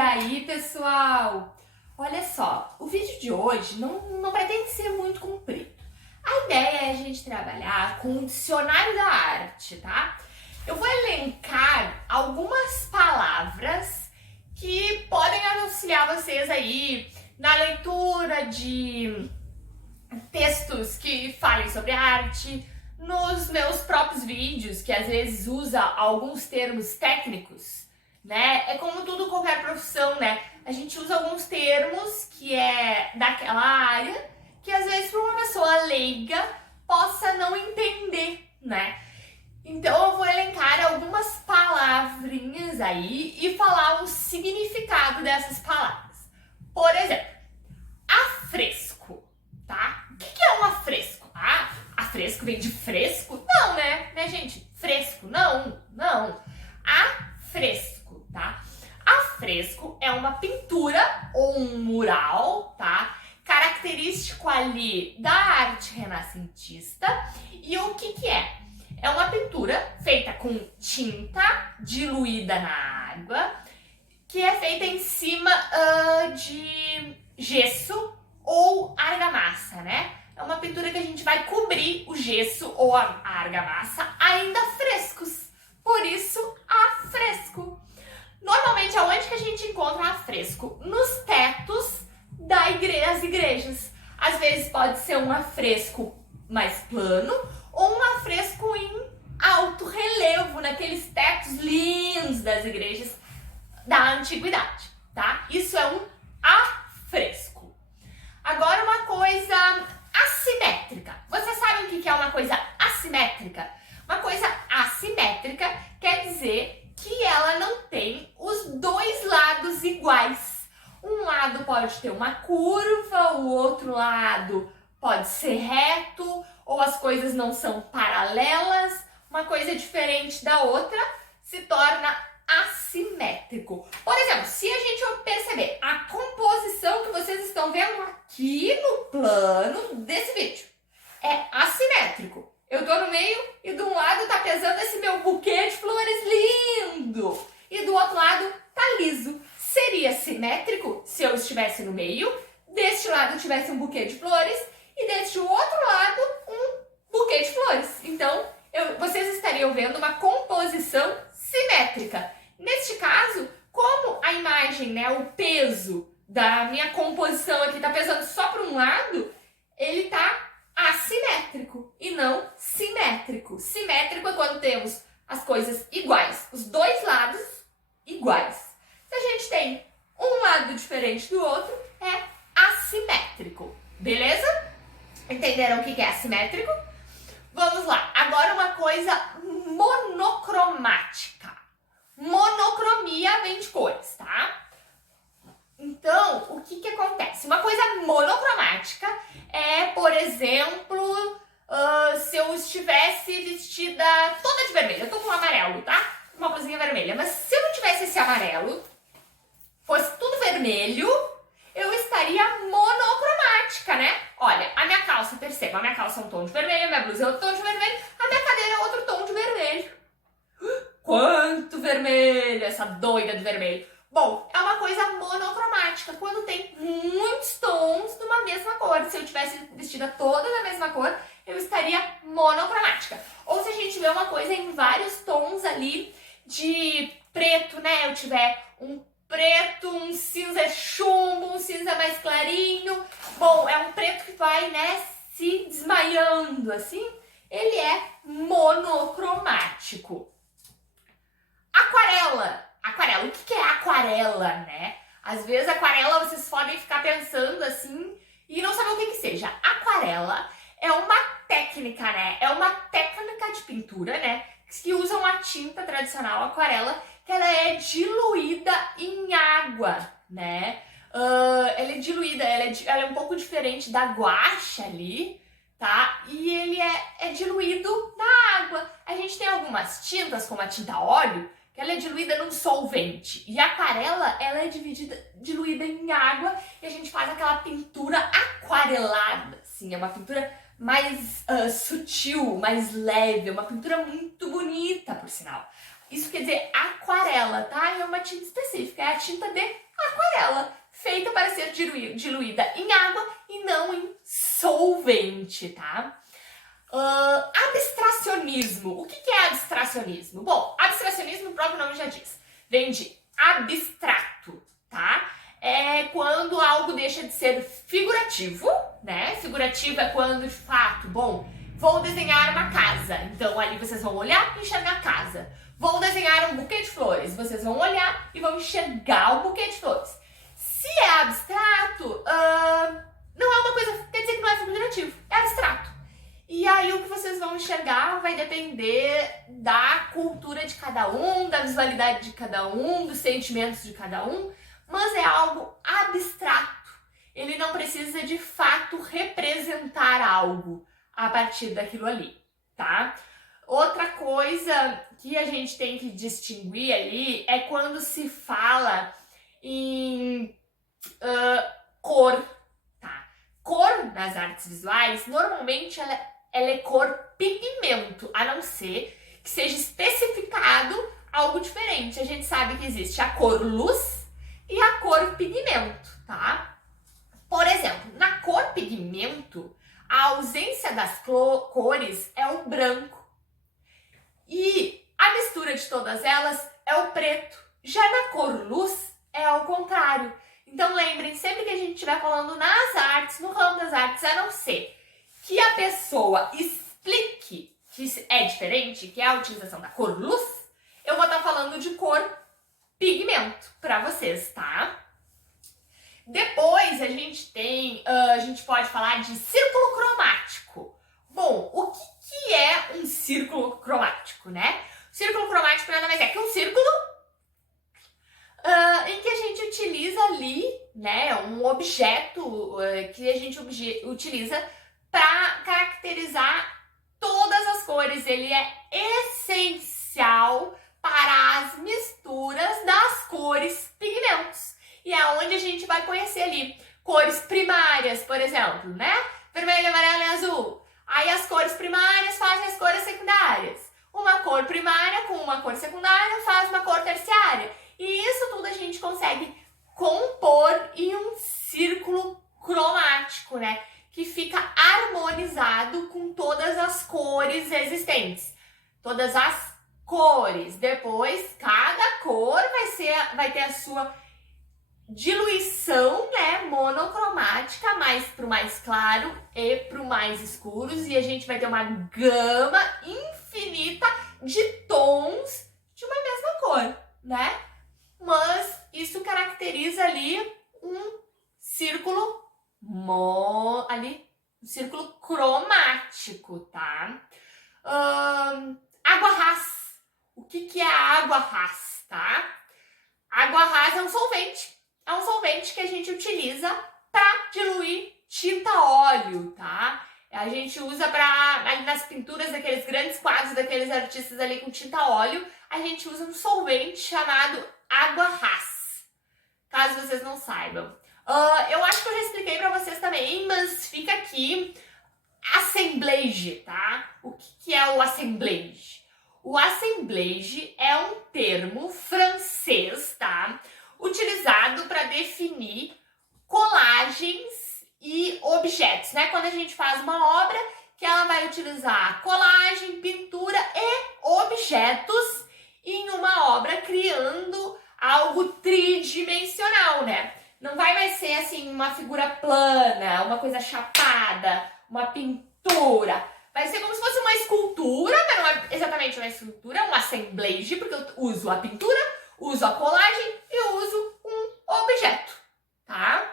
aí, pessoal? Olha só, o vídeo de hoje não pretende ser muito comprido. A ideia é a gente trabalhar com o dicionário da arte, tá? Eu vou elencar algumas palavras que podem auxiliar vocês aí na leitura de textos que falem sobre arte, nos meus próprios vídeos, que às vezes usa alguns termos técnicos, né? É como tudo, qualquer profissão, né? A gente usa alguns termos que é daquela área, que às vezes para uma pessoa leiga possa não entender, né? Então eu vou elencar algumas palavrinhas aí e falar o significado dessas palavras. Por exemplo, afresco, tá? O que é um afresco? Ah, afresco vem de fresco? Não, né, gente? Fresco, não. Afresco, tá? Afresco é uma pintura ou um mural, tá? Característico ali da arte renascentista. E o que é? É uma pintura feita com tinta diluída na água, que é feita em cima de gesso ou argamassa, né? É uma pintura que a gente vai cobrir o gesso ou a argamassa ainda frescos. Por isso, afresco. Normalmente, aonde que a gente encontra afresco? Nos tetos das igrejas. Às vezes pode ser um afresco mais plano ou um afresco em alto relevo, naqueles tetos lindos das igrejas da antiguidade, tá? Isso é um afresco. Agora, uma coisa assimétrica. Vocês sabem o que é uma coisa assimétrica? Uma coisa assimétrica quer dizer que ela não tem os dois lados iguais. Um lado pode ter uma curva, o outro lado pode ser reto, ou as coisas não são paralelas, uma coisa diferente da outra se torna assimétrico. Por exemplo, se a gente perceber a composição que vocês estão vendo aqui no plano desse vídeo, é assimétrico. Eu tô no meio e de um lado tá pesando esse meu buquê de flores lindo e do outro lado tá liso. Seria simétrico se eu estivesse no meio, deste lado tivesse um buquê de flores e deste outro lado um buquê de flores. Então, vocês estariam vendo uma composição simétrica. Neste caso, como a imagem, né, o peso da minha composição aqui tá pesando só para um lado, ele tá assimétrico e não simétrico. Simétrico é quando temos as coisas iguais, os dois lados iguais. Se a gente tem um lado diferente do outro, é assimétrico. Beleza? Entenderam o que é assimétrico? Vamos lá. Agora uma coisa monocromática. Monocromia vem de cores, tá? Então, o que acontece? Uma coisa monocromática é, por exemplo, se eu estivesse vestida toda de vermelho. Eu tô com amarelo, tá? Uma blusinha vermelha. Mas se eu não tivesse esse amarelo, fosse tudo vermelho, eu estaria monocromática, né? Olha, a minha calça, perceba, a minha calça é um tom de vermelho, a minha blusa é outro tom de vermelho, a minha cadeira é outro tom de vermelho. Quanto vermelho, essa doida de vermelho. Bom, é uma coisa monocromática, quando tem muitos tons de uma mesma cor. Se eu tivesse vestida toda da mesma cor, eu estaria monocromática. Ou se a gente vê uma coisa em vários tons ali de preto, né? Eu tiver um preto, um cinza chumbo, um cinza mais clarinho. Bom, é um preto que vai, né, se desmaiando assim. Ele é monocromático. Aquarela. Aquarela. O que é aquarela, né? Às vezes aquarela vocês podem ficar pensando assim e não saber o que seja. Aquarela é uma técnica, né? É uma técnica de pintura, né? Que usam a tinta tradicional aquarela, que ela é diluída em água, né? Ela é diluída, ela é um pouco diferente da guache ali, tá? E ele é diluído na água. A gente tem algumas tintas, como a tinta óleo, que ela é diluída num solvente. E a aquarela, ela é diluída em água e a gente faz aquela pintura aquarelada, assim. É uma pintura mais sutil, mais leve, uma pintura muito bonita, por sinal. isso quer dizer aquarela, tá? É uma tinta específica, é a tinta de aquarela, feita para ser diluída em água e não em solvente, tá? Abstracionismo. O que é abstracionismo? Bom, abstracionismo, o próprio nome já diz, vem de abstrato, tá? É quando algo deixa de ser figurativo, né? Figurativo é quando, de fato, bom, vou desenhar uma casa. Então, ali vocês vão olhar e enxergar a casa. Vou desenhar um buquê de flores. Vocês vão olhar e vão enxergar o buquê de flores. Se é abstrato, não é uma coisa, quer dizer que não é figurativo, é abstrato. E aí o que vocês vão enxergar vai depender da cultura de cada um, da visualidade de cada um, dos sentimentos de cada um, mas é algo abstrato. Ele não precisa de fato representar algo a partir daquilo ali, tá? Outra coisa que a gente tem que distinguir ali é quando se fala em cor, tá? Cor nas artes visuais, normalmente ela é cor pigmento, a não ser que seja especificado algo diferente. A gente sabe que existe a cor luz e a cor pigmento, tá? Por exemplo, na cor pigmento, a ausência das cores é o branco e a mistura de todas elas é o preto. Já na cor luz é ao contrário. Então lembrem, sempre que a gente estiver falando nas artes, no ramo das artes, a não ser que a pessoa explique que é diferente, que é a utilização da cor luz, eu vou estar falando de cor pigmento para vocês, tá? Depois a gente pode falar de círculo cromático. Bom, o que é um círculo cromático, né? O círculo cromático nada mais é que um círculo em que a gente utiliza ali, né, um objeto que a gente utiliza para caracterizar todas as cores. Ele é essencial para as misturas das cores pigmentos. E é onde a gente vai conhecer ali cores primárias, por exemplo, né? Vermelho, amarelo e azul. Aí as cores primárias fazem as cores secundárias. Uma cor primária com uma cor secundária faz uma cor terciária. E isso tudo a gente consegue compor em um círculo cromático, né? Que fica harmonizado com todas as cores existentes. Todas as cores. Depois, cada cor vai ter a sua diluição, né, monocromática, mais pro mais claro e pro mais escuros. E a gente vai ter uma gama infinita de tons de uma mesma cor, né? Mas isso caracteriza ali um círculo um círculo cromático, tá? Água ras. O que é a água ras, tá? Água ras é um solvente. É um solvente que a gente utiliza para diluir tinta óleo, tá? A gente usa nas pinturas daqueles grandes quadros daqueles artistas ali com tinta óleo, a gente usa um solvente chamado água ras, caso vocês não saibam. Eu acho que eu já expliquei para vocês também, mas fica aqui assemblage, tá? O que é o assemblage? O assemblage é um termo francês, tá? Utilizado para definir colagens e objetos, né? Quando a gente faz uma obra que ela vai utilizar colagem, pintura e objetos em uma obra, criando algo tridimensional, né? Não vai mais ser assim uma figura plana, uma coisa chapada, uma pintura. Vai ser como se fosse uma escultura, mas não é exatamente uma escultura, é um assemblage, porque eu uso a pintura, uso a colagem e uso um objeto, tá?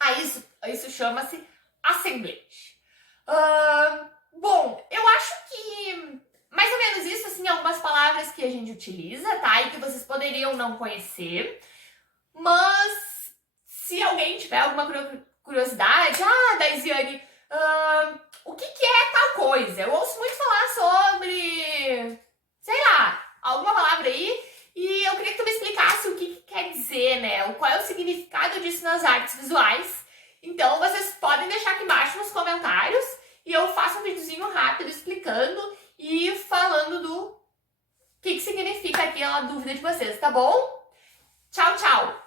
Aí isso chama-se assemblage. Bom, eu acho que mais ou menos isso, assim, algumas palavras que a gente utiliza, tá? E que vocês poderiam não conhecer. Mas se alguém tiver alguma curiosidade, Daisiane, o que é tal coisa? Eu ouço muito falar sobre, sei lá, alguma palavra aí, e eu queria que tu me explicasse o que quer dizer, né? Qual é o significado disso nas artes visuais. Então, vocês podem deixar aqui embaixo nos comentários e eu faço um videozinho rápido explicando e falando do que significa aquela dúvida de vocês, tá bom? Tchau, tchau!